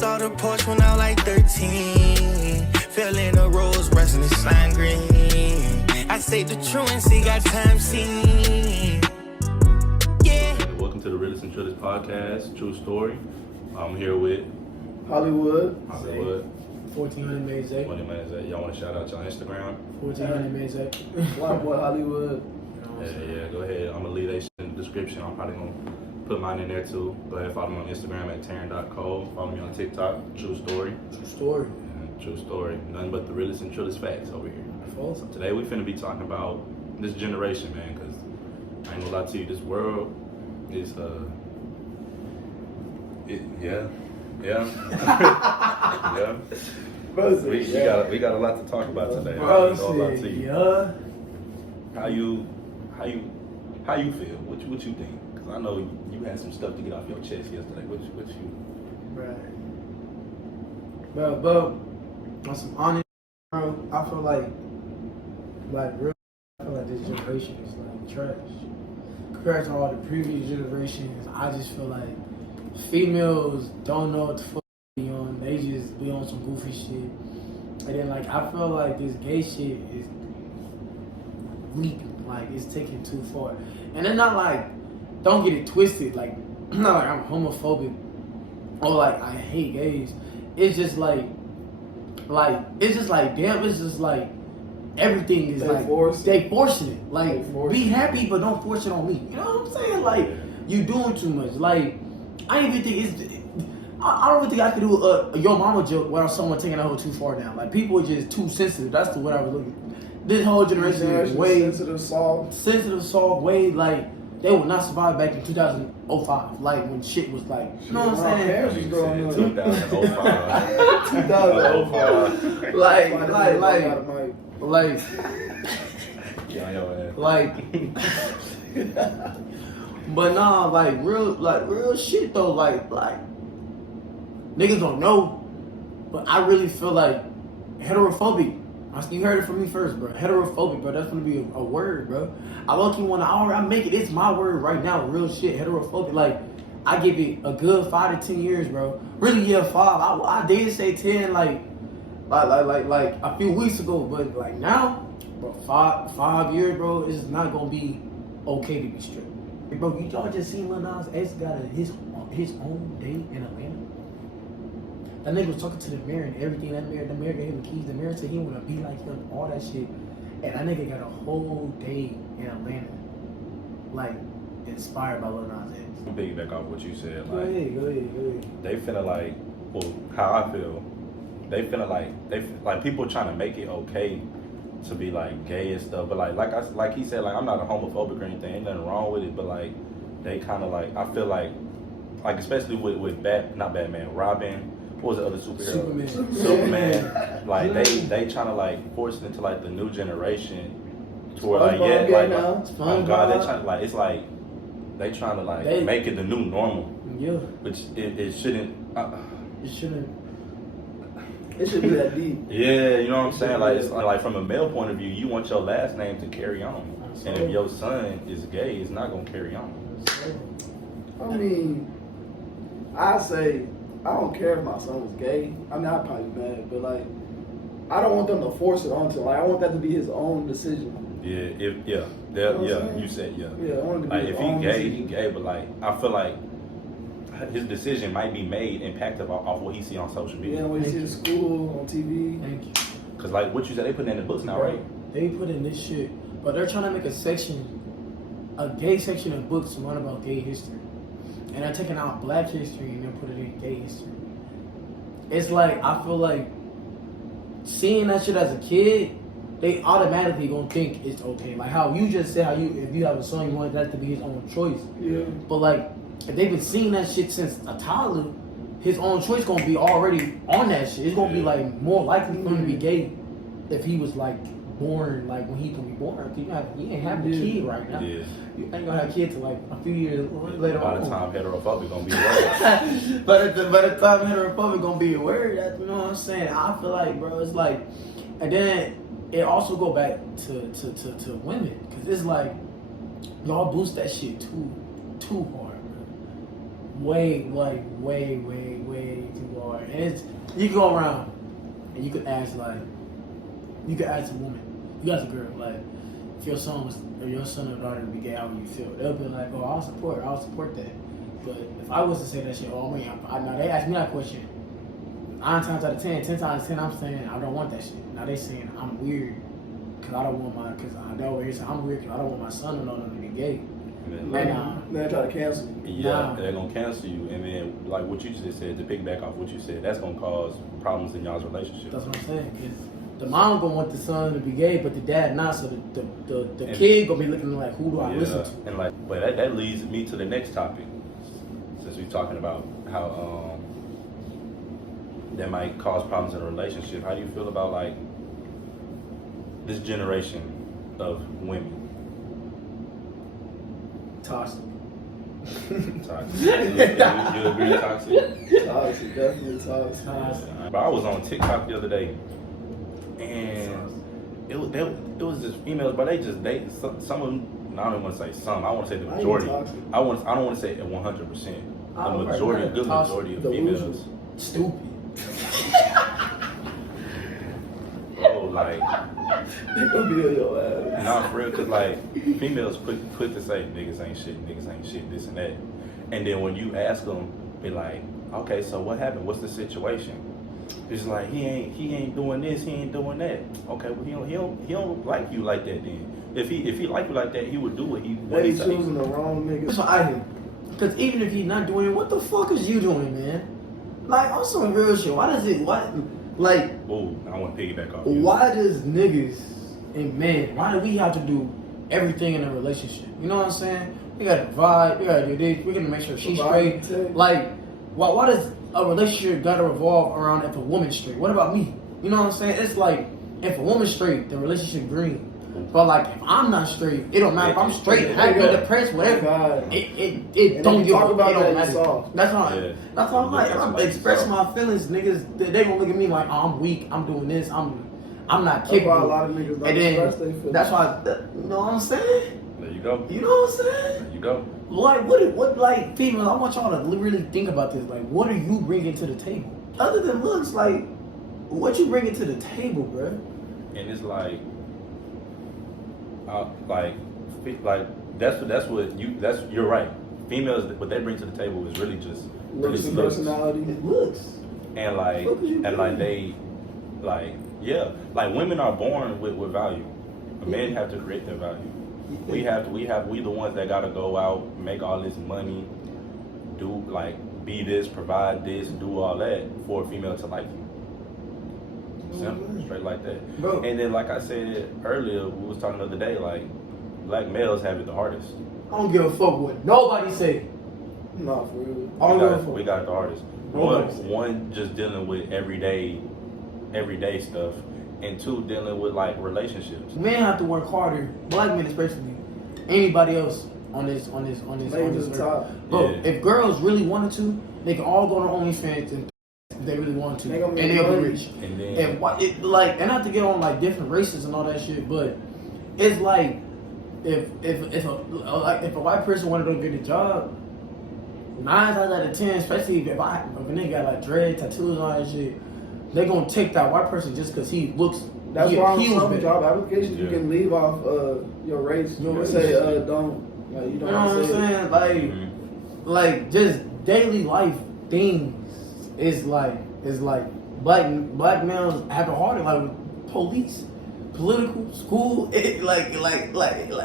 Jumped out the porch when I was like 13. Fell in the rose, resting in slime green. I say the truancy got time seen. Yeah. Welcome to the Realest and Trillest podcast, True Story. I'm here with Hollywood. 1400 Maze. Y'all want to shout out your Instagram? 1400 Maze. Blocboy Hollywood. Yeah, go ahead. I'm going to leave that shit in the description. I'm probably going to put mine in there too. Go ahead, follow me on Instagram at terron.cole. Follow me on TikTok, True Story. True Story. Yeah, True Story. Nothing but the realest and trillest facts over here. So today we finna be talking about this generation, man, because I ain't gonna lie to you, this world is, yeah. We got a lot to talk about today. Yeah. How you feel? What you think? Because I know you had some stuff to get off your chest yesterday. What you? Right. But on some honest, bro, I feel like this generation is like trash compared to all the previous generations. I just feel like females don't know what the fuck they be on. They just be on some goofy shit. And then like I feel like this gay shit is leaping, like it's taking too far. And they're not like, don't get it twisted, like not like I'm homophobic or like I hate gays. It's just like damn, it's just like everything is they forcing it. Like be happy but don't force it on me. You know what I'm saying? Like you doing too much. Like I don't even think I don't even think I could do a your mama joke without someone taking that hoe too far down. Like people are just too sensitive. That's the word I was looking for. This whole generation is way sensitive, soft, way like they would not survive back in 2005, like when shit was like, you know what I'm saying? 2005. Like, but nah, like real shit though, like niggas don't know, but I really feel like heterophobic. You heard it from me first, bro. Heterophobic, bro. That's gonna be a word, bro. I lucky wanna. I make it. It's my word right now. Real shit. Heterophobic. Like I give it a good 5 to 10 years, bro. Really, yeah, 5. I did say 10, like a few weeks ago, but like now, bro, 5 years, bro. It's not gonna be okay to be straight, bro. Y'all just seen Lil Nas X got his own date in Atlanta. That nigga was talking to the mayor and everything. The mayor gave him the keys. The mayor said he wanna be like him, all that shit. And that nigga got a whole day in Atlanta, like inspired by Lil Nas X. I'm piggyback off what you said. Go ahead. They finna like, well, how I feel. They finna like people trying to make it okay to be like gay and stuff. But like he said, like I'm not a homophobic or anything. Ain't nothing wrong with it. But like they kind of like I feel like especially with Robin. What was the other superhero? Superman. Like they trying to like force it into like the new generation to where like God, they trying like it's like they trying to like make it the new normal. Yeah. Which it shouldn't. It shouldn't. It should be that deep. Yeah, you know what I'm saying? Like it's like from a male point of view, you want your last name to carry on, and if your son is gay, it's not gonna carry on. I mean, I say. I don't care if my son was gay. I mean, I'd probably be mad, but like, I don't want them to force it onto him. Like, I want that to be his own decision. Yeah, you said yeah. Yeah, I want it to be like his if own decision. he gay, but like I feel like his decision might be made impacted off what he see on social media. Yeah, what he see in school, on TV. Thank you. Cause like what you said, they put it in the books now, right? They put in this shit, but they're trying to make a gay section of books to learn about gay history. And they're taking out black history and they're putting it in gay history. It's like, I feel like seeing that shit as a kid, they automatically gonna think it's okay. Like how you just said, if you have a son, you want that to be his own choice. Yeah. But like, if they've been seeing that shit since a toddler, his own choice gonna be already on that shit. It's gonna be like more likely for him to be gay if he was like born like when he can be born. You ain't having a kid right now. Yeah. You ain't gonna have kids till like a few years later on. By the time heterophobic gonna be aware. By the time heterophobic gonna be aware, that, you know what I'm saying? I feel like, bro, it's like, and then it also go back to women, cause it's like y'all boost that shit too hard, bro. Way too hard. And it's, you can go around and you could ask a woman, you ask a girl, like, if your son or daughter would be gay, how would you feel? They'll be like, oh, I'll support that. But if I was to say that shit, oh, now they ask me that question, 9 times out of 10 times out of 10, I'm saying I don't want that shit. Now they saying I'm weird because I don't want I'm weird because I don't want my son to know them to be gay. And they try to cancel you. Yeah, they're gonna cancel you, and then like what you just said, to piggyback off what you said, that's gonna cause problems in y'all's relationship. That's what I'm saying. Cause the mom gonna want the son to be gay, but the dad not. So the kid gonna be looking like, who do I listen to? And like, but that leads me to the next topic, since we're talking about how that might cause problems in a relationship. How do you feel about like this generation of women? Toxic. Toxic. You agree toxic? Toxic, definitely toxic. But I was on TikTok the other day, and it was just females, but they just date some of them. I don't want to say some. I want to say the majority. I don't want to say 100%. The majority, good majority of females. Stupid. Oh, like. They gonna be on your ass. Nah, for real, cause like females quick to say niggas ain't shit, this and that, and then when you ask them, be like, okay, so what happened? What's the situation? It's like he ain't doing this, he ain't doing that. Okay, well he don't like you like that then. If he like you like that, he would do what he. They choosing the wrong niggas. That's what I do. Cause even if he's not doing it, what the fuck is you doing, man? Like on some real shit. Like, oh, I want to piggyback off. Why does niggas and men, why do we have to do everything in a relationship? You know what I'm saying? We gotta vibe, we gotta do this, we're gonna make sure she's straight. Like, why does a relationship gotta revolve around if a woman's straight? What about me? You know what I'm saying? It's like, if a woman's straight, the relationship green. But like, if I'm not straight, it don't matter if I'm straight, happy, depressed, whatever. It don't give a fuck. It don't matter. That's how I'm like, I'm expressing my feelings, niggas. They gonna look at me like, oh, I'm weak. I'm doing this. I'm not capable. That's why a lot of niggas don't express their feelings. That's why. You know what I'm saying? There you go. You know what I'm saying? There you go. Like, what, like, females, I want y'all to really think about this. Like, what are you bringing to the table? Other than looks, like, what you bringing to the table, bro? And it's like you're right. Females, what they bring to the table is really just looks and personality. It looks. And like women are born with value. Men have to create their value. We the ones that gotta go out, make all this money, do like be this, provide this, do all that for a female to like you. Simple, straight like that. Bro. And then like I said earlier, we was talking the other day, like black males have it the hardest. I don't give a fuck what nobody say. No, for real. We got it the hardest. One just dealing with everyday stuff, and 2 dealing with like relationships. Men have to work harder, black men especially, anybody else on this top. Bro, if girls really wanted to, they can all go to OnlyFans and if they really want to, and they'll be rich. And then, and not to get on like different races and all that shit, but it's like if a white person wanted to get a job, 9 times out of 10, especially if a nigga got like dread, tattoos and all that shit, they gonna take that white person just because he looks. That's why on some job applications you can leave off your race. You can say don't. Like, you don't know what I'm saying? Like, like just daily life things is like black males have it harder, like with police, political, school, like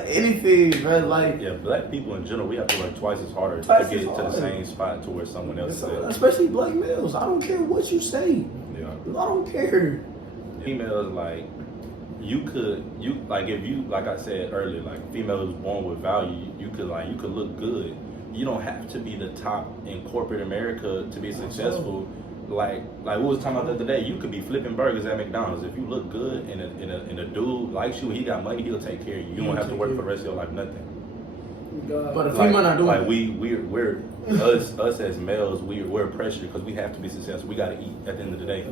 anything, bro. Like, yeah, black people in general, we have to work twice as harder to get to the same spot to where someone else is at. Especially black males. I don't care what you say. Yeah. I don't care. Females, like, like I said earlier, like female who's born with value, you could look good. You don't have to be the top in corporate America to be successful. Like we was talking about the other day, you could be flipping burgers at McDonald's. If you look good and a dude likes you, he got money, he'll take care of you. You don't have to work for the rest of your life, nothing. But if female not doing like we're us as males, we're pressured because we have to be successful. We got to eat at the end of the day.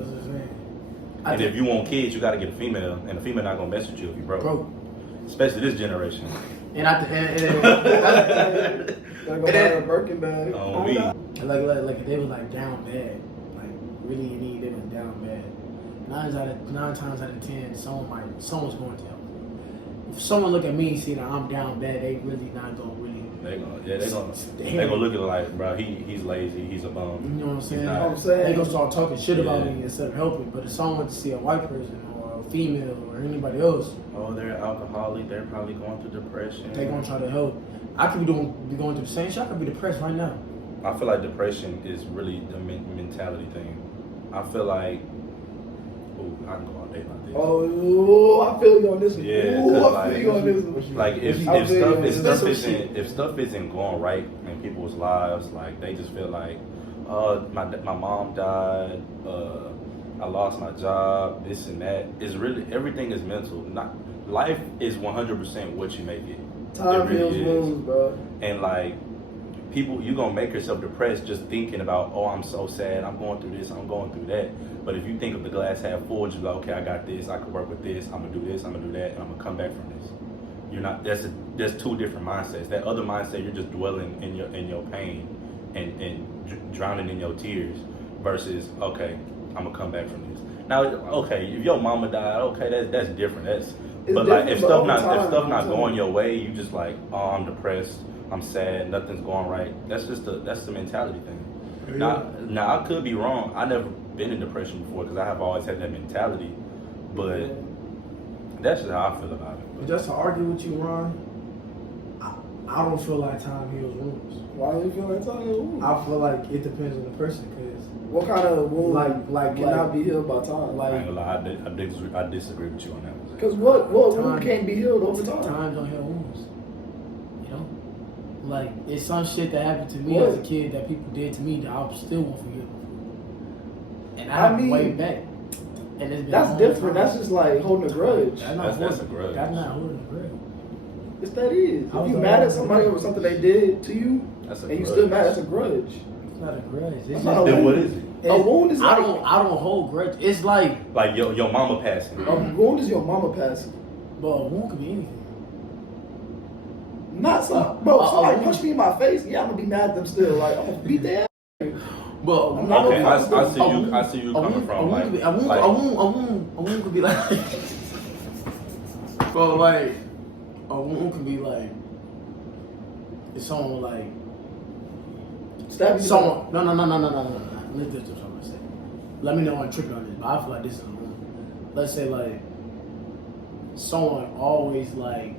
And if you want kids, you got to get a female, and a female not gonna mess with you if you broke. Especially this generation. And at the end, gotta go buy a Birkin bag. On me. Like if they was like down bad, like really need them down bad. 9 times out of 10, someone's going to help. If someone look at me and see that I'm down bad, they really not gonna really. They gonna look at it like, bro, he's lazy, he's a bum. You know what I'm saying? You know what I'm saying? They gonna start talking shit about me instead of helping. But if someone to see a white person or a female or anybody else, Oh, they're alcoholic. They're probably going through depression. they gonna try to help. I could be going through the same shit. I could be depressed right now. I feel like depression is really the mentality thing. I feel like, I can go all day like this. Oh, I feel you on this one. Yeah, Ooh, cause I feel you on this one. like if I feel you. if stuff isn't going right in people's lives, like they just feel like, my mom died, I lost my job, this and that. It's really, everything is mental. Not life is 100% what you make it. Time It really heals is. wounds, bro. And like people, you gonna make yourself depressed just thinking about, oh, I'm so sad, I'm going through this, I'm going through that. But if you think of the glass half full, you're like, okay, I got this, I can work with this, I'm gonna do this, I'm gonna do that, and I'm gonna come back from this. You're not. That's two different mindsets. That other mindset, you're just dwelling in your pain and drowning in your tears. Versus, okay, I'm gonna come back from this. Now, okay, if your mama died, okay, that's different. But like if stuff not going your way, you just like, oh, I'm depressed, I'm sad, nothing's going right. That's the mentality thing. Yeah. Now I could be wrong. I never been in depression before because I have always had that mentality, but that's just how I feel about it. But just to argue with you, Ron, I don't feel like time heals wounds. Why do you feel like time heals wounds? I feel like it depends on the person, cause What kind of wound like cannot be healed by time? I ain't gonna lie, I disagree with you on that one. Because what Time- wound can't be healed over time? Time don't heal wounds. You know, like it's some shit that happened to me What? as a kid that people did to me that I still won't forget. And I I mean, way back. And it's been a That's long different. time. That's just like holding a grudge. That's a grudge. That's not holding a grudge. Yes, that is. If I was you a mad at long somebody time. over something they did to you, That's a and you grudge. still mad, that's a grudge. It's not a grudge. It's That's just, not a Then wound. what is it? A wound is like I don't hold grudge. It's like, Like your mama passing. a wound is your mama passing. but a wound could be anything. Not some, bro. Somebody punch me in my face. Yeah, I'm gonna be mad at them still. Like I'm gonna beat their ass. But I'm not Okay, gonna I see you coming from like, a wound could be like, bro, like a wound could be like, if someone like Stab you. someone. No. This is what I'm gonna say. Let me know I'm tripping on this, but I feel like this is a wound. Let's say like someone always like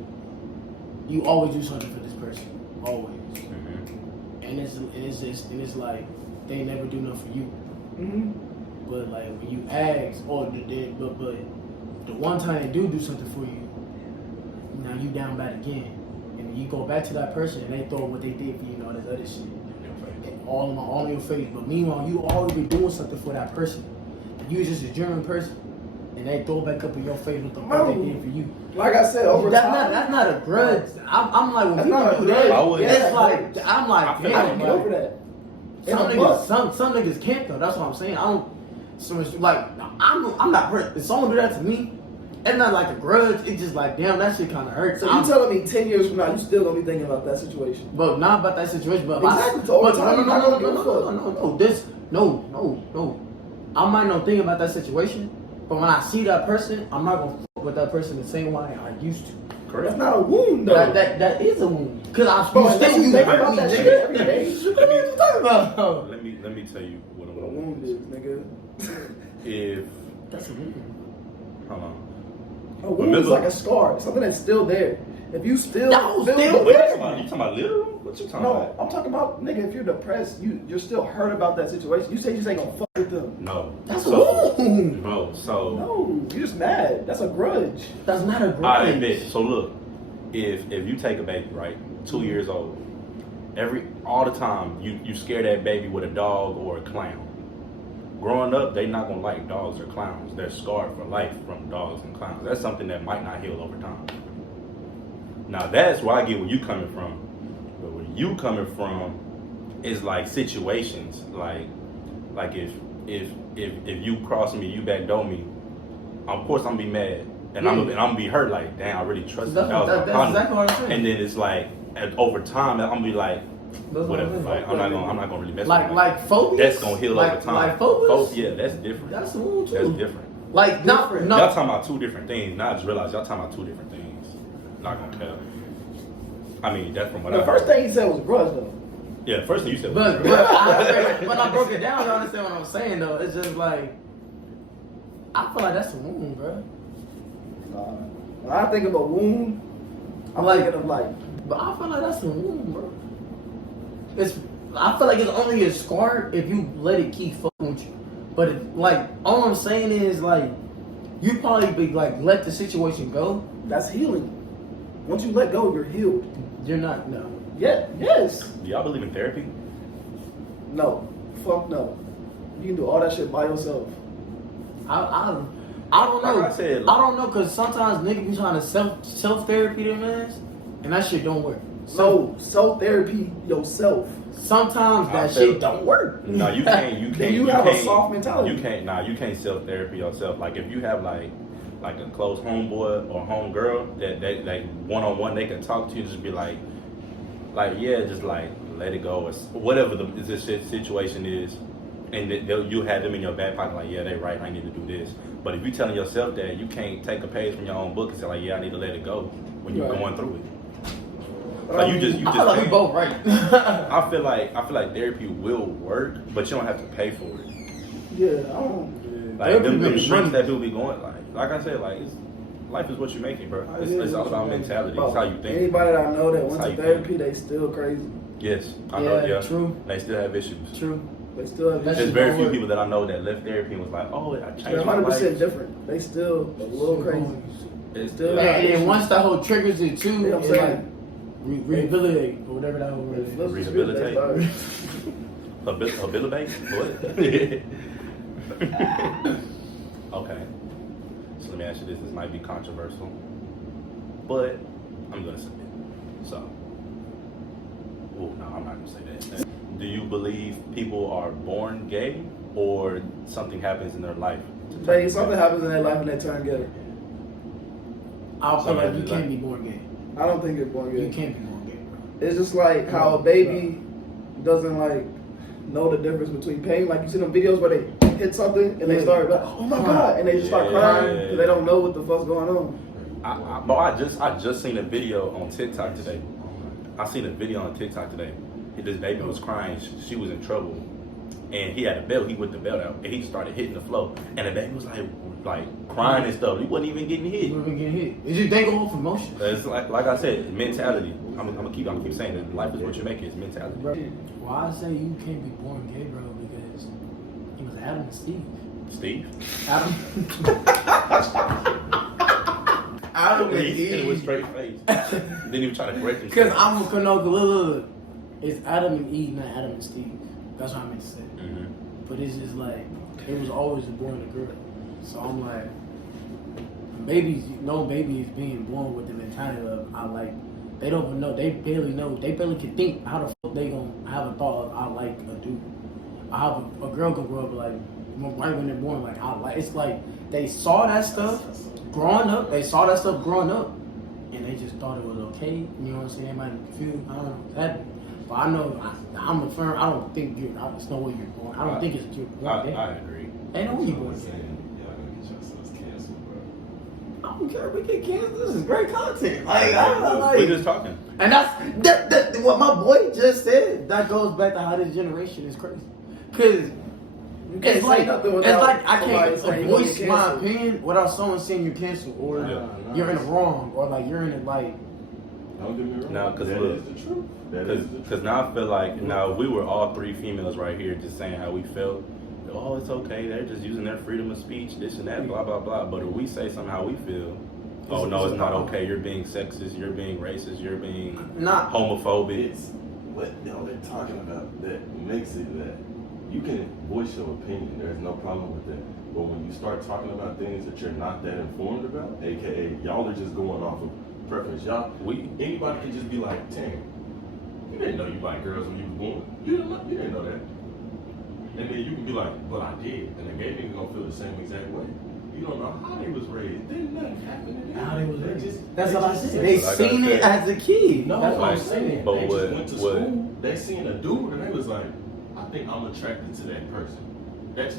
you always do something for this person, always, and it's like they never do nothing for you. Mm-hmm. But like when you ask, or but the one time they do something for you, now you down bad again, and you go back to that person and they throw what they did for you and all this other shit, and all in your face. But meanwhile, you already been doing something for that person, and you just a German person, and they throw back up in your face what the fuck they did for you. Like I said, over time. That's not a grudge. I'm like when That's people not a do grudge. that, I wouldn't- it's like I'm like I feel I damn, can get like, over that. some niggas can't though. That's what I'm saying. I don't. So it's like I'm not hurt. If someone do that to me, it's not like a grudge. It's just like damn, that shit kind of hurts. So you telling me 10 years from now you still gonna be thinking about that situation? But not about that situation. But Exactly. So over time, you're not gonna give a fuck. No. I might not think about that situation, but when I see that person, I'm not gonna fuck with that person the same way I used to. That's not a wound though. That is a wound. Cause I Bro, was unless you think about that shit every nigga. day. What are you talking about? Let me tell you what What a a wound wound is, nigga. If That's a wound. hold on. A wound is like a scar, something that's still there. If you still That was feel still the What you pain- talking about? You talking about literal? What you talking No, about? I'm talking about nigga. If you're depressed, you're still hurt about that situation. You say you just ain't gonna fuck with them. No. That's so, a wound. Bro, so No, you're just mad. That's a grudge. That's not a grudge. I admit. So look, if you take a baby, right, 2 years old, all the time you scare that baby with a dog or a clown. Growing up, they not gonna like dogs or clowns. They're scarred for life from dogs and clowns. That's something that might not heal over time. Now that's where I get where you coming from. But where you coming from is like situations, like if you cross me, you backdoor me, of course I'm gonna be mad. And I'm gonna be hurt, like, damn, I really trusted That's that was my exactly partner. what I'm saying. And then it's like, over time, I'm gonna be like, That's what I'm saying. Like I'm not gonna really mess Like with like phobias. that's gonna heal over time. Like phobias. Yeah, that's different. That's a wound too. That's different. Like not Y'all talking about two different things. Now I just realized y'all talking about two different things. Not gonna tell. I mean, that's from what The I first heard. thing he said was grudge though. Yeah, the first thing you said was But when I broke it down, you understand what I'm saying though. It's just like I feel like that's a wound, bro. When I think of a wound, I'm Like- thinking of like But I feel like that's a wound, bro. I feel like it's only a scar if you let it keep fucking with you. But if, like, all I'm saying is like, you probably be like, let the situation go. that's healing. Once you let go, you're healed. You're not, no. Yeah, yes. Do y'all believe in therapy? No. Fuck no. You can do all that shit by yourself. I don't know. Like I said, I don't know, cause sometimes niggas be trying to self therapy them ass, and that shit don't work. So self therapy yourself. Sometimes that I feel- shit don't work. No, you can't. You can't. You have a can't- soft mentality. You can't. Nah, you can't self therapy yourself. Like if you have like a close homeboy or homegirl that they like one on one, they can talk to you. Just be like yeah, just like let it go or whatever the situation is, and you have them in your back pocket. Like yeah, they right. I need to do this. But if you're telling yourself that, you can't take a page from your own book and say like yeah, I need to let it go when you're Right. going through it. Like you just I feel like we can't. both right. I feel like therapy will work, but you don't have to pay for it. Yeah, I don't. Like them Therapy streets really- that people be going, like I said, like life is what you make it, bro. It's all about mentality. It's how you think. Anybody that I know that went how to you therapy, they still crazy. Yes, I know. Yeah, true. They still have issues. True. They still have That There's shit very don't few work. people that I know that left therapy and was like, oh, I They're changed my 100% life. different. They still a little crazy. It's Still- yeah. And then once that whole triggers it too, You know what it's I'm like saying? rehabilitate or whatever that whole word is. Let's just Rehabilitate? they start. Ability? What? Okay. So let me ask you this. This might be controversial, but I'm gonna say it. So, oh no, I'm not gonna say that. Do you believe people are born gay, or something happens in their life? to turn Something gay? happens in their life and they turn gay. I feel like you Like- can't be born gay. I don't think it's born You gay. can't be born gay, bro. It's just like how a baby doesn't like know the difference between pain. Like you see them videos where they hit something and they start like, oh my god, and they just start Yeah. crying because they don't know what the fuck's going on. I just seen a video on TikTok today. I seen a video on TikTok today. This baby was crying. She was in trouble, and he had a belt. He whipped the belt out, and he started hitting the floor. And the baby was like crying and stuff. He wasn't even getting hit. You ain't getting hit. It's just they go off emotion. It's like I said, mentality. I'm gonna keep saying that life is what you make it. It's mentality. Bro, why I say you can't be born gay, bro? Because it was Adam and Steve. Steve. Adam. Adam and He's hit it with Eve. straight face. Didn't even try to correct himself. Because I'm a Kanoka. Look. It's Adam and Eve, not Adam and Steve. That's what I meant to say. Mhm. But it's just like, it was always a boy and a girl. So I'm like, babies, no baby is being born with the mentality of, I like, they don't even know, they barely can think how the fuck they gonna have a thought of, I like a dude. I have a girl can grow up like, right when they're born, like, I like, it's like, they saw that stuff growing up, and they just thought it was okay, you know what I'm saying, they might be confused, I don't know, that, but I know, I'm a firm, I don't think it's no way you're born, I don't think it's you're born gay. I agree. Ain't no way you're born gay. Y'all gonna get yourselves canceled, bro. I don't care. We get canceled. This is great content. Like, I don't like, We're just talking. and that's what my boy just said. That goes back to how this generation is crazy. Cause You can't it's say like nothing I without can't somebody saying you voice get my canceled. opinion without someone saying you're canceled or Yeah. you're in the wrong or like you're in it like. Don't get me wrong. No, 'cause that look, is the truth. That is the truth. Because now I feel like now if we were all three females right here just saying how we felt. Oh, it's okay. They're just using their freedom of speech, this and that, blah blah blah. But if we say something how we feel, oh no, it's not okay. You're being sexist. You're being racist. You're being Not homophobic. It's what y'all are talking about that makes it that you can voice your opinion. There's no problem with that. But when you start talking about things that you're not that informed about, aka y'all are just going off of preference. Anybody can just be like, "Dang, you didn't know you like girls when you were born. You didn't know that." And then you can be like, "Well, I did," and the gay nigga gonna feel the same exact way. You don't know how they was raised. Didn't nothing happen to them. how they was They raised. just- That's they what I just said. went They to- Like I seen it said. as a kid. No, That's what I'm like, saying. But They just went to school. they seen a dude and they was like, I think I'm attracted to that person. It's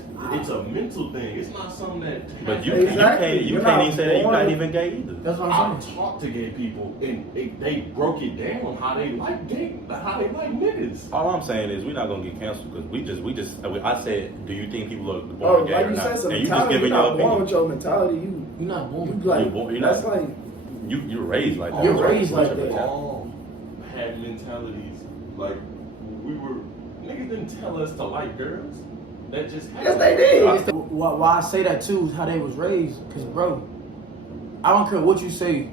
a mental thing. It's not something that. But you Exactly. can't even say that you're not even gay either. That's what I'm I've saying. talked to gay people and they broke it down how they like niggas. All I'm saying is we're not gonna get canceled because I said, do you think people are Oh, born gay like or you not? said, some And you just mentality. giving You're your not born opinion. with your mentality. You're not born. That's like You're raised like that. You're raised like Whichever that. count. All had mentalities like niggas didn't tell us to like girls. That just happened. yes, they did. Why I say that too is how they was raised. Because, bro, I don't care what you say.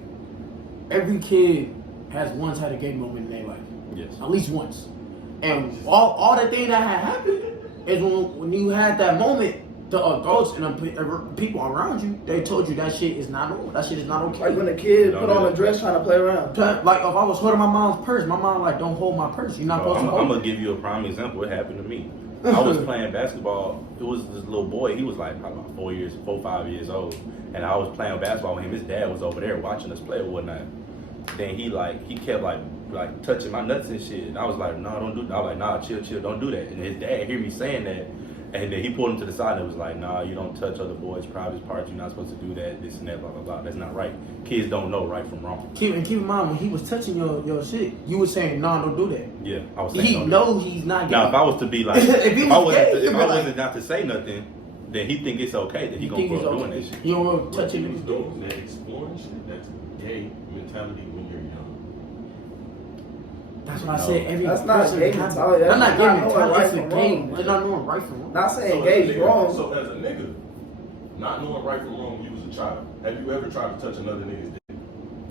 Every kid has once had a gay moment in their life. Yes. At least once. And all the thing that had happened is when you had that moment, the adults and the people around you, they told you that shit is not normal. That shit is not okay. Like when a kid put on a dress trying to play around. Like if I was holding my mom's purse, my mom like, don't hold my purse. You're not supposed to I'm hold gonna it. give you a prime example. It happened to me. I was playing basketball. It was this little boy. He was like probably about 4, 5 years old, and I was playing basketball with him. His dad was over there watching us play or whatnot. Then he kept like touching my nuts and shit. And I was like, no, don't do that. I was like, nah, chill, don't do that. And his dad hear me saying that, and then he pulled him to the side and was like, nah, you don't touch other boys' private parts. You're not supposed to do that. This and that, blah blah blah. That's not right. Kids don't know right from wrong. Keep in mind, when he was touching your shit, you was saying, nah, don't do that. Yeah, I was saying. He don't do knows he's not gay. Now, if I was to be like, If he was gay, he'd if be I like- wasn't not to say nothing, then he think it's okay that he gonna think go it's doing okay. that shit. You don't want to What touch it. niggas doing that exploring shit, that's gay mentality when you're young. That's what I No. said. Every That's not person gay has- mentality. That's not gay That's not knowing mentality. right It's a from gay. wrong. They're not knowing right from wrong. Not saying So gay as a is nigga- wrong. So as a nigga, not knowing right from wrong when you was a child, have you ever tried to touch another nigga's dick?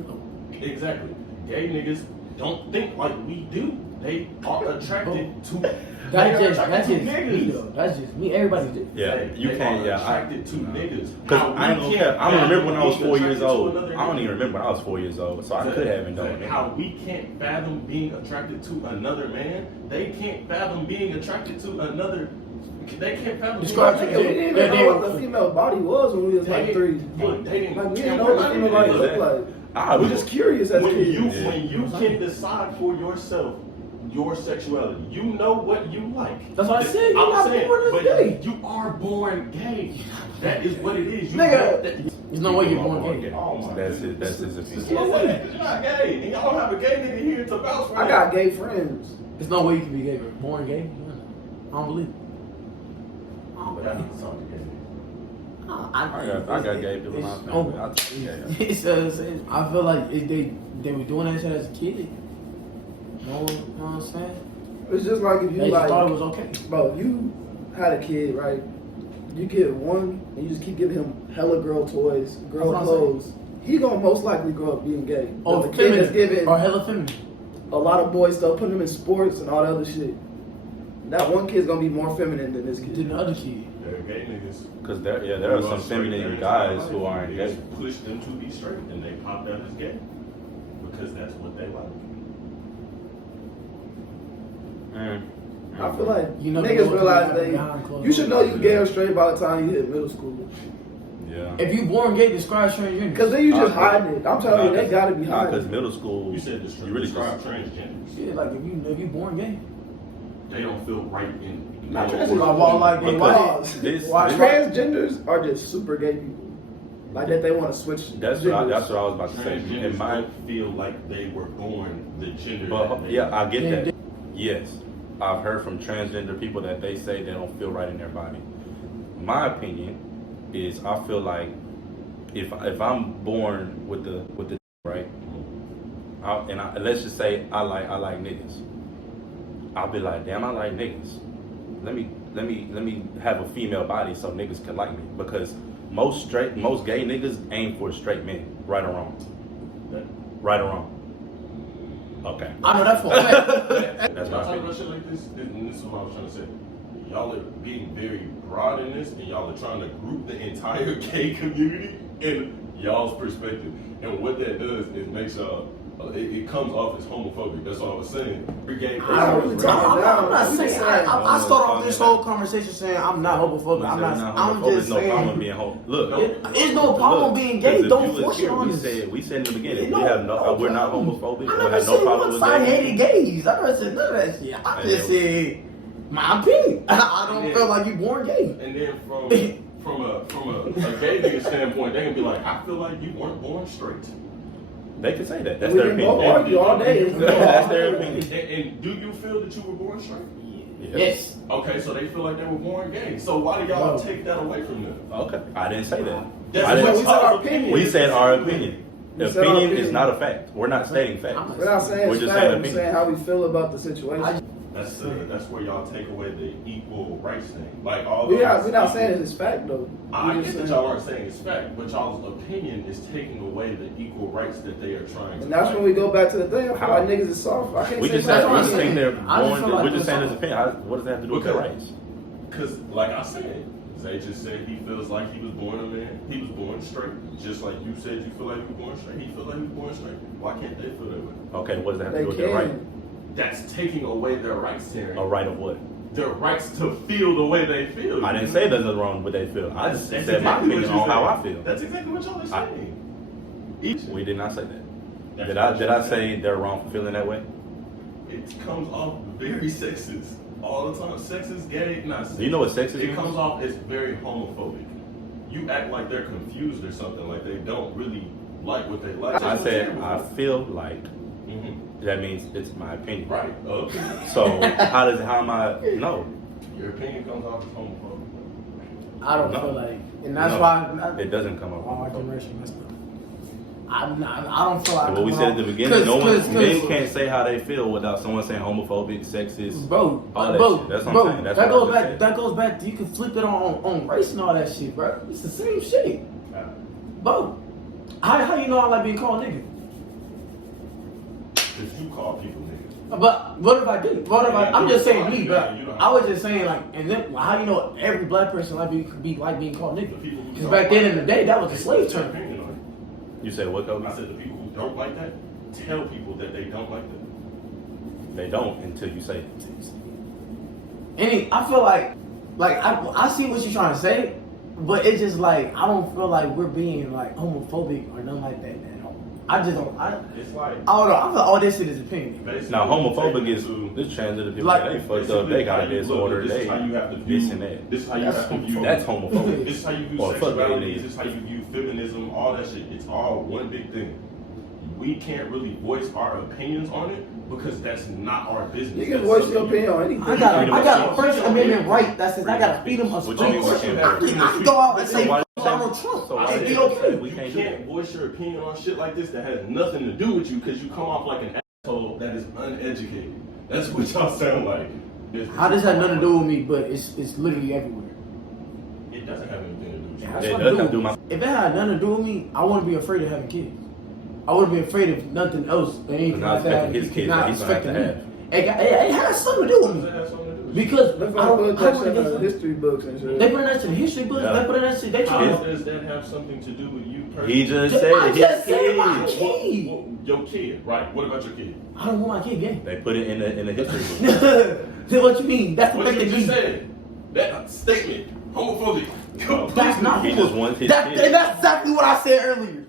No. Exactly. Gay niggas don't think like we do. They are attracted to. That's just me though. That's just me. Everybody do. Yeah, you They can't. are Yeah, attracted to niggas. Because How I ain't we gonna can't care. I don't remember when I was fathom 4 being years attracted to old. another I don't nigga. even remember when I was 4 years old, so I could have been doing How it. we can't fathom being attracted to another man, they can't fathom being attracted to another. They can't fathom. Describe Nigga, to we didn't even know what the female body was when we was like 3. They didn't. Like we didn't know what the female body looked like. We're just curious as when kids. when you can decide for yourself your sexuality, you know what you like. That's what I said. You're I'm not saying, born as but gay. you are born gay. That is what it is. You Nigga, that- there's no way you're born gay. Oh my That's it. That's his Yes, opinion. you're not gay, and y'all don't have a gay nigga here to vouch for I got gay friends. There's no way you can be gay. Bro. Born gay? I don't believe it. I don't But believe that's something gay. it. I got gay people in my family. I'll take it, yeah. I feel like they were doing that shit as a kid. You know what I'm saying? It's just like if you They just like, thought it was okay. bro, you had a kid, right? You get one, and you just keep giving him hella girl toys, girl That's what I'm clothes. He gonna most likely grow up being gay. Oh, the kid that's giving or hella feminine. a lot of boy stuff, putting him in sports and all that other shit. That one kid's gonna be more feminine than this Than kid. the other kid. They're gay niggas. Because there are some feminine guys who aren't gay. Niggas push them to be straight, and they pop out as gay because that's what they like. I feel like You know, niggas the realize behind closed you should know doors. you gay or straight by the time you hit middle school. Yeah. If you born gay, describe transgender. Cause then you just hiding it. I'm telling you, they gotta be Because hiding. middle school, You said you really describe transgenders. Shit, like if you born gay. They don't feel right in. Not no, transgender. Well, like they Because white. this- Why- this- Transgenders are just super gay people. Like that they want to switch. that's what I was about to say. Transgenders In my, don't feel like they were born the gender. but that they yeah, I get Yeah, that. Yes, I've heard from transgender people that they say they don't feel right in their body. My opinion is I feel like if I'm born with the right, let's just say I like niggas, I'll be like, damn, I like niggas. Let me have a female body so niggas can like me, because most gay niggas aim for straight men, right or wrong. Right or wrong. Okay. I know that for a fact. That's Y'all my talking opinion. about shit like this, and this is what I was trying to say. Y'all are being very broad in this, and y'all are trying to group the entire gay community in y'all's perspective. And what that does is makes y'all It comes off as homophobic. That's all I was saying. You're gay. I'm not saying. I start off this whole conversation saying I'm not homophobic. I'm just no saying. problem being look, There's no problem being gay. Don't force it on us. We said in the beginning we're not homophobic. I We never have no said problem with I gays. hated gays. I never said none of that shit. I just said my opinion. I don't feel like you born gay. And then from a gay nigga standpoint, they can be like, I feel like you weren't born straight. They can say that. That's We their can both opinion. argue all day. That's their opinion. And do you feel that you were born straight? Yes. Okay, so they feel like they were born gay. So why do y'all take that away from them? Okay, I didn't say that. That's I didn't- we said our opinion. We said our opinion. We The said our opinion is opinion. not a fact. We're not stating facts. We're not saying We're it's just fact. saying We're opinion. saying how we feel about the situation. That's where y'all take away the equal rights thing. Like all We're those not equal- saying it's fact though. I We're get just that saying- y'all aren't saying it's fact, but y'all's opinion is taking away the equal rights that they are trying to. And that's when we go back to the thing. I feel How? like niggas is soft. I can't We say just that's said what we I'm just think saying. they're I just born. feel like We're just saying they're his opinion. What does that have to do with their Okay. rights? Because, like I said, Zay just said he feels like he was born a man. He was born straight. Just like you said you feel like you were born straight. He feels like he was born straight. Why can't they feel that way? Okay, what does that have to They do with their right? can. That's taking away their rights, Terry. A right of what? Their rights to feel the way they feel. I didn't say there's nothing wrong with what they feel. I just That's said my exactly opinion what on you're how I saying. feel. That's exactly what y'all are saying. We did not say that. That's Did what I you're say saying. they're wrong for feeling that way? It comes off very sexist all the time. Sexist, gay, not sexist. Do you know what sexist It means? comes off as very homophobic. You act like they're confused or something, like they don't really like what they like. I said I feel like Mhm. that means it's my opinion. Right. So how am I? No, Your opinion comes off as homophobic. I don't No. feel like, and that's No. why it doesn't come up. our generation messed up. I don't feel like. What we coming said at the off- beginning, no one, 'cause- men can't say how they feel without someone saying homophobic, sexist. Bro, all that bro, shit. That's what bro, I'm saying. That's that what I goes just back. said. That goes back to you can flip it on race and all that shit, bro. It's the same shit, bro. How you know I like being called nigga? Because you call people niggas. But what if I did? What if I'm just saying me, bro. Yeah, you don't have I was to. just saying like, and then how you know every black person like being called The nigga? people who Because don't back then like in the that, day, that was a they slave put their term. opinion on it. You said what, Kobe? I said the people who don't like that, tell people that they don't like that. They don't until you say it. And I feel like I see what you're trying to say, but it's just like I don't feel like we're being like homophobic or nothing like that. I just don't. It's like I don't know. I feel all this shit is opinion. basically Now, homophobic taking is it to- this transgender people. Like, They fucked up. basically They got how a you disorder. look, this They is how you have to view this and that. This is how you That's have to view. That's homophobic. This is how you view Or fuck sexuality. it. This is how you view feminism. All that shit. It's all one big thing. We can't really voice our opinions on it because that's not our business. You can That's voice something your opinion on anything. I got Freedom a of First speech. Amendment right that says I gotta feed them a What speech. you mean we I can't can go out and say why- Donald Trump so why and they be don't say okay. we You can't do can't that? voice your opinion on shit like this that has nothing to do with you because you come off like an asshole that is uneducated. That's what y'all sound like. How does that nothing to do with me? But it's literally everywhere. It doesn't have anything to do with you. That's It what does I have to do with If it had nothing to do with me, I wouldn't be afraid of having kids. I wouldn't be afraid of nothing else. Or anything Not like that. affecting his It's kids not that he's gonna have to affecting have. me. It has something to do with Does me. that have something to do with you? Because Let's I not put don't that wanna shit in get the history books and shit. They put that shit in history books. Yeah. They put that shit. They How try does that have something to do with you personally? He just I said just his said my kids. kid. Your kid, right? What about your kid? I don't want my kid gay. They put it in the history book. Then what you mean? That's What you affecting just me. said? That statement, homophobic. That's not. He just wants his That, kid. and that's exactly what I said earlier.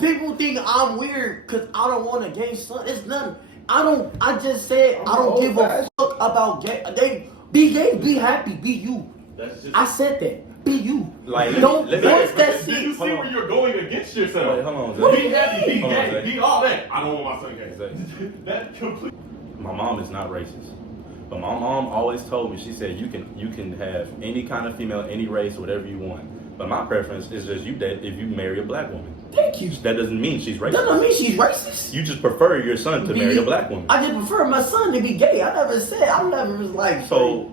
People think I'm weird because I don't want a gay son. It's nothing. I just said I don't give a fuck about gay. They be gay, be happy, be you. That's just. I said that. Be you. Like, Don't let me- force that Do you shit. see where you're going against yourself? Wait, hold on, Zay. Be happy, be Hold on, gay, Zay. be all that. I don't want my son gay. Zay. That complete. My mom is not racist, but my mom always told me. She said you can have any kind of female, any race, whatever you want. But my preference is just you date if you marry a black woman. Thank you. That doesn't mean she's racist. That don't mean she's racist. You just prefer your son to marry a black woman. I just prefer my son to be gay. I never was like. So,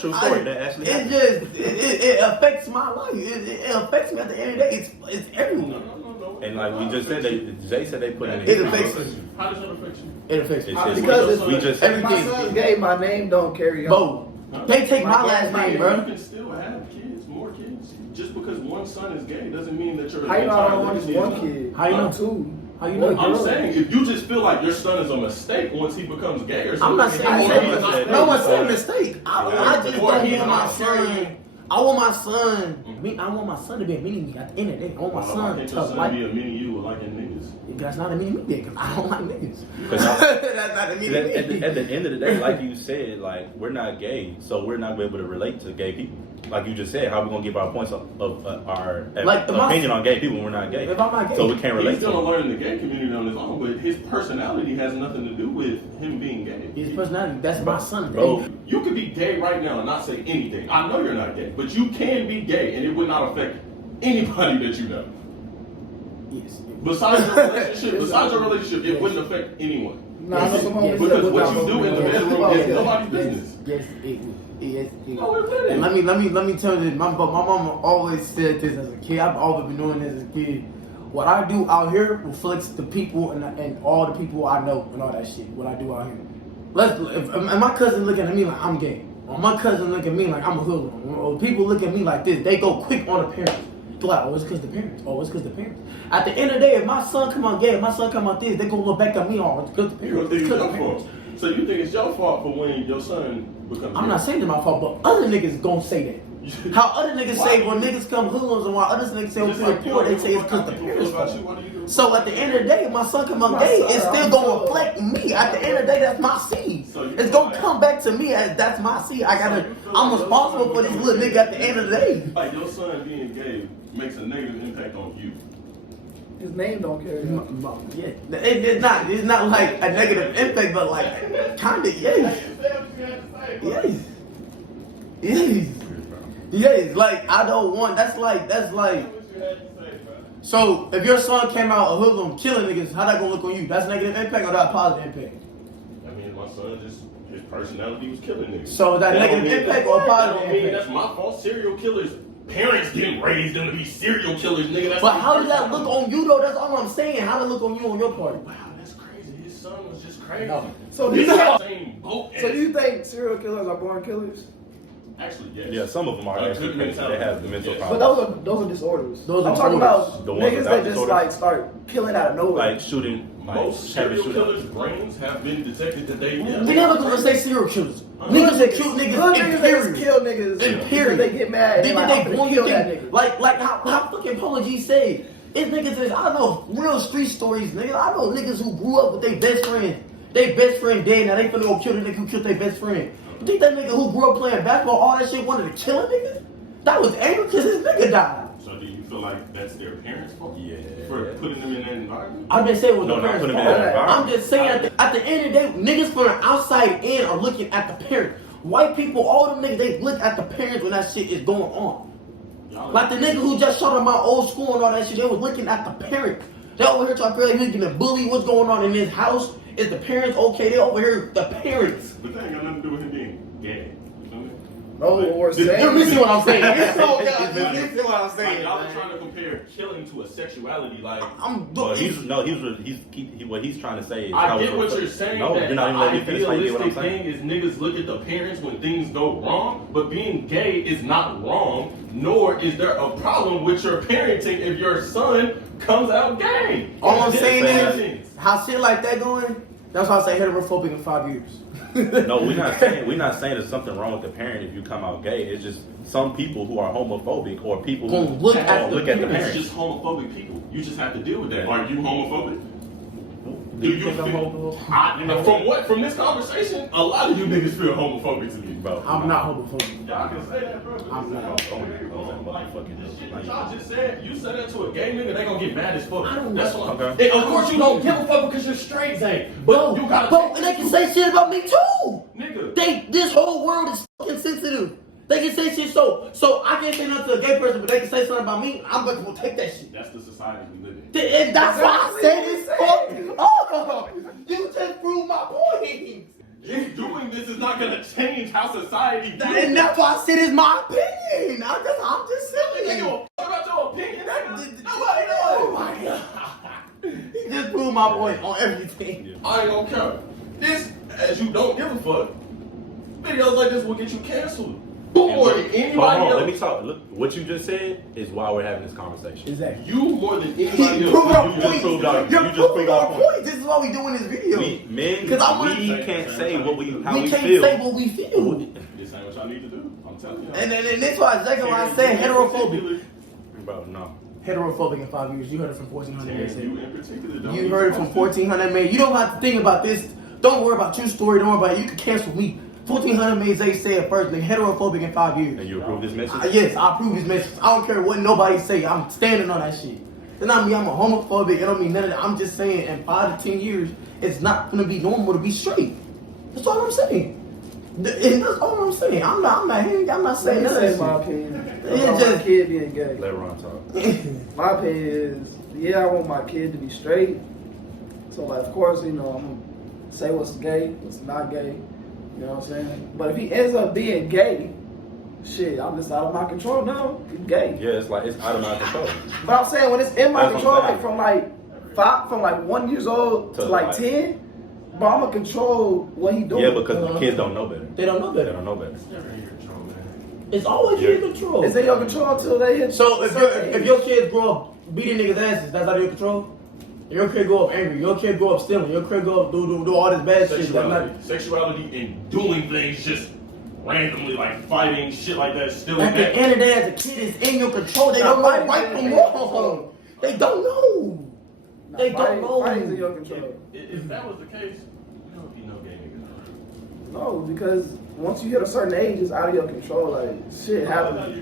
true story. That actually It happened. just it affects my life. It affects me at the end of the day. It's everyone. No. And like we just said, Jay said they put in. It affects us. How does that affect you? It affects me. It's just, Because we just If my everything. son's gay, my name don't carry on. Bro, they take my last name, You bro. can still have kids, more kids. Just because one son is gay doesn't mean that you're. How you know I don't entire want just legacy one is kid? How you know? Two. How you know? I'm saying if you just feel like your son is a mistake once he becomes gay or something. I'm not saying no one said mistake. I just don't want my son. I want my son. I want my son to be a mini me. At the end of the day, I want my son Why can't to your son like. be a mini you or liking niggas? That's not a mini me because I don't like niggas. That's not a mini me. at the end of the day, like you said, like we're not gay, so we're not able to relate to gay people. Like you just said, how we gonna give our points of our Like, opinion on gay people when we're not gay? If I'm not gay, so we can't relate. He's gonna learn the gay community on his own, but his personality has nothing to do with him being gay. His personality. That's my son, Bro. You could be gay right now and not say anything. I know you're not gay, but you can be gay and it would not affect anybody that you know. Yes. Besides your relationship, it wouldn't affect anyone. Nah, I know some homies Because that what would you do in the bedroom is nobody's business. Yes, it No, it wouldn't. And let me tell you this. My mama always said this as a kid. I've always been doing this as a kid. What I do out here reflects the people and all the people I know and all that shit. What I do out here. If my cousin looking at me like I'm gay, or my cousin look at me like I'm a hoodlum, or people look at me like this, they go quick on the parents. They're like, oh, it's because the parents. Oh, it's because the parents. At the end of the day, if my son come out gay, if my son come out this, they gonna look back at me. Oh, it's because the You parents. think It's it's 'cause your the fault? parents. So you think it's your fault for when your son becomes I'm gay? not saying it's my fault, but other niggas gonna say that. How other niggas say when niggas come hoodlums and why other niggas say when Just people like you poor, don't they say it's give a because fuck the how people parents feel about fault. you, what do you do? So at the end of the day, if my son come out gay, it's still gonna reflect me. At the end of the day, that's my seed. So you It's feel gonna like- come back to me as that's my seed. I'm like responsible your for son this little nigga at the end of the day. Like your son being gay makes a negative impact on you. His name don't carry. Yeah, it's not like a negative impact, but like kinda yes. Yes, like I don't want. That's like. So if your son came out a hoodlum killing niggas, how that gonna look on you? That's negative impact or that positive impact? I mean, my son just his personality was killing niggas. So is that negative don't mean- impact or that positive don't mean impact? that's my fault. Serial killers, parents getting raised them to be serial killers, nigga. That's But his how does that personality. look on you though? That's all I'm saying. How does it look on you on your part? Wow, that's crazy. His son was just crazy. No. So do He's you in the think? same boat. So as- do you think serial killers are born killers? Actually, yes. Yeah, some of them are A actually good crazy. They mentality. have the mental Yes. But problems. those are disorders. Those are I'm talking disorders. about The ones niggas without that just disorders? like start killing out of nowhere. Like shooting, like Most heavy serial shooting. killers' brains have been detected that they. We never gonna say serial killers. Niggas that kill Hood niggas niggas in that period. just kill niggas. In because period. They get mad. They and like, did I'm they gonna one kill that thing. nigga. Like how fucking Polo G say. It's niggas that I know real street stories, nigga. I know niggas who grew up with their best friend. They best friend dead, now they finna go kill the nigga who killed their best friend. You think that nigga who grew up playing basketball, all that shit wanted to kill a nigga? That was angry because his nigga died. So do you feel like that's their parents' fault? Yeah. For putting them in that environment? I'm just saying it was No, the not parents' put him in fault. that environment. I'm just saying at the end of the day, niggas from the outside in are looking at the parents. White people, all them niggas, they look at the parents when that shit is going on. Y'all Like the nigga who just shot at my old school and all that shit, they was looking at the parents. They over here trying to feel like he's getting bullied. What's going on in his house? Is the parents okay? They over here, the parents. But that ain't got nothing to do with him being gay. You feel me? No, or The- saying. You missing what I'm saying? You Like, see what I'm saying? y'all are man. trying to compare killing to a sexuality. Like, Well, what he's trying to say is. I get what you're saying. No, that you're not even letting me finish. Like, you get what I'm idealistic saying? thing is niggas look at the parents when things go wrong, but being gay is not wrong, nor is there a problem with your parenting if your son comes out gay. All I'm It's saying different is, things. how shit like that going, that's why I say heterophobic in 5 years. No, we're not saying there's something wrong with the parent if you come out gay. It's just some people who are homophobic or people who Gonna look at the look at the It's parents. just homophobic people. You just have to deal with that. Are you homophobic? Do you think I'm feel- homophobic? From this conversation, a lot of you niggas feel homophobic to me, Bro, I'm not homophobic. Y'all can say that, bro. I'm not. Like, the shit that y'all just said, you said that to a gay nigga, they gonna get mad as fuck. I don't That's know. what. Okay. And of course you don't give a fuck because you're straight, Zay. But you gotta. Bro, and they can say shit about me too. Nigga. This whole world is fucking sensitive. They can say shit so I can't say nothing to a gay person, but they can say something about me. I'm going to take that shit. That's the society we live in. And that's why I said this. Oh, you just proved my point. You doing this is not gonna change how society views And that's why I said it's my opinion. I'm just Nigga, saying. what about your opinion? Nobody Oh knows. my God. He just proved my point on everything. I ain't gonna care. This, as you don't give a fuck, videos like this will get you canceled. more than anybody else. Let me talk. Look, what you just said is why we're having this conversation. Exactly. You more than He's anybody else. proving our You just point. proved our- You're you just proving proved our our point. point. This is why we doing this video. Men, 'Cause I wanna- we can't say how we can't feel. say what we feel. This ain't what y'all need to do. I'm telling you. And that's why exactly why I said heterophobic. Bro, no. Heterophobic in 5 years. You heard it from 1400 You men. in particular, don't You heard it from 1400 men. You don't have to think about this. Don't worry about your story. Don't worry about it. You can cancel me. 1400 men, they said first, nigga, heterophobic in 5 years. And you approve this message? Yes, I approve his message. I don't care what nobody say. I'm standing on that shit. It's not me. I'm a homophobic. It don't mean none of that. I'm just saying, in 5 to 10 years, it's not gonna be normal to be straight. That's all I'm saying. And that's all I'm saying. I'm not saying none of Say that my shit. opinion. It's About just- my kid being gay. Let Ron talk. My opinion is, yeah, I want my kid to be straight. So, like, of course, you know, I'm gonna say what's gay, what's not gay. You know what I'm saying? But if he ends up being gay, shit, I'm just out of my control now. He's gay. Yeah, it's like it's out of my control. But I'm saying when it's in my That's what control, I'm like saying. from like 1 year old to To like like- 10, but I'm gonna control what he doing. Yeah, because the kids don't know better. They don't know They that. don't know better. It's never in your control, man. It's always Yeah. in control. It's in your control until they hit. So if certain your age. kids grow up beating niggas' asses, that's out of your control. Your kid grow up angry. Your kid grow up stealing. Your kid grow up do all this bad shit. That's not, Sexuality and doing things just randomly, like fighting, shit like that, still at the that. end of the day, as a kid, it's in your control. They don't know right from wrong. They don't know. They don't know. Fighting's in your control. If that was the case, there would be no gay niggas. No, because once you hit a certain age, it's out of your control. Like shit happens.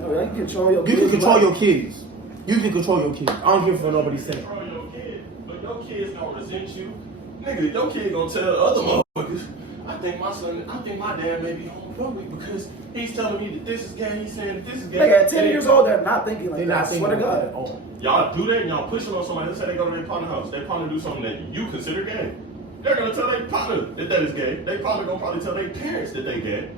You can control your. You can kids' control life. your kids. You can control your kids. I don't give a fuck what nobody's saying. Control your kid, but your kid's gonna resent you. Nigga, your kid gonna tell other motherfuckers, I think my dad may be homophobic because he's telling me that this is gay, he's saying that this is gay. Like at 10 years old, they're not thinking like They're that. not I thinking swear to about God. that at all. Y'all do that and y'all push it on somebody. Let's say they go to their partner house. Their partner do something that you consider gay. They're gonna tell their partner that is gay. Their partner gonna probably tell their parents that they gay.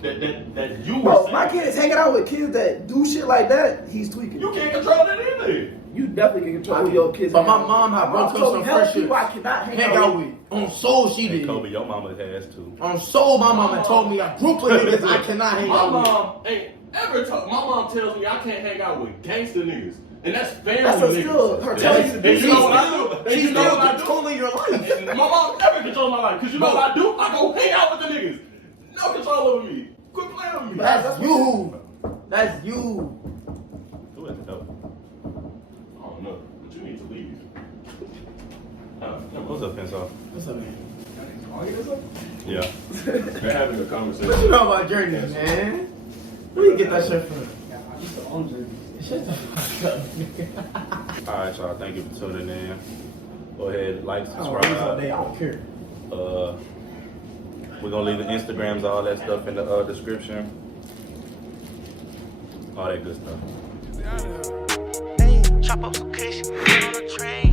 That you were Bro, saying. my kid is hanging out with kids that do shit like that. He's tweaking. You can't control that either. You definitely can control who your kids. But hang my out with. mom had brought to told some me hella friendships. people I cannot hang Hang out with. On soul, she And did. Kobe, your mama has too. On soul, my mama told me a group of niggas I cannot hang My out with. mom ain't ever told. My mom tells me I can't hang out with gangster niggas, and that's family That's niggas. still her telling you to do And you know what I something. do? And you know what I do? controlling your life. And my mom never controls my life, cause you know what I do? I go hang out with the niggas. No control over me. Quit playing with me. That's you. That's you. Who is it though? I don't know, but you need to leave. What's up, Pencil? What's up, man? Yeah. We're having a What you conversation. know about journeys, man? Where you get that shit from? Shut the fuck up, nigga. All right, y'all. Thank you for tuning in. Go ahead, like, I don't read all day. subscribe. I don't care. We're gonna leave the Instagrams, all that stuff in the description. All that good stuff. Hey, chop up some cushion, get on the train.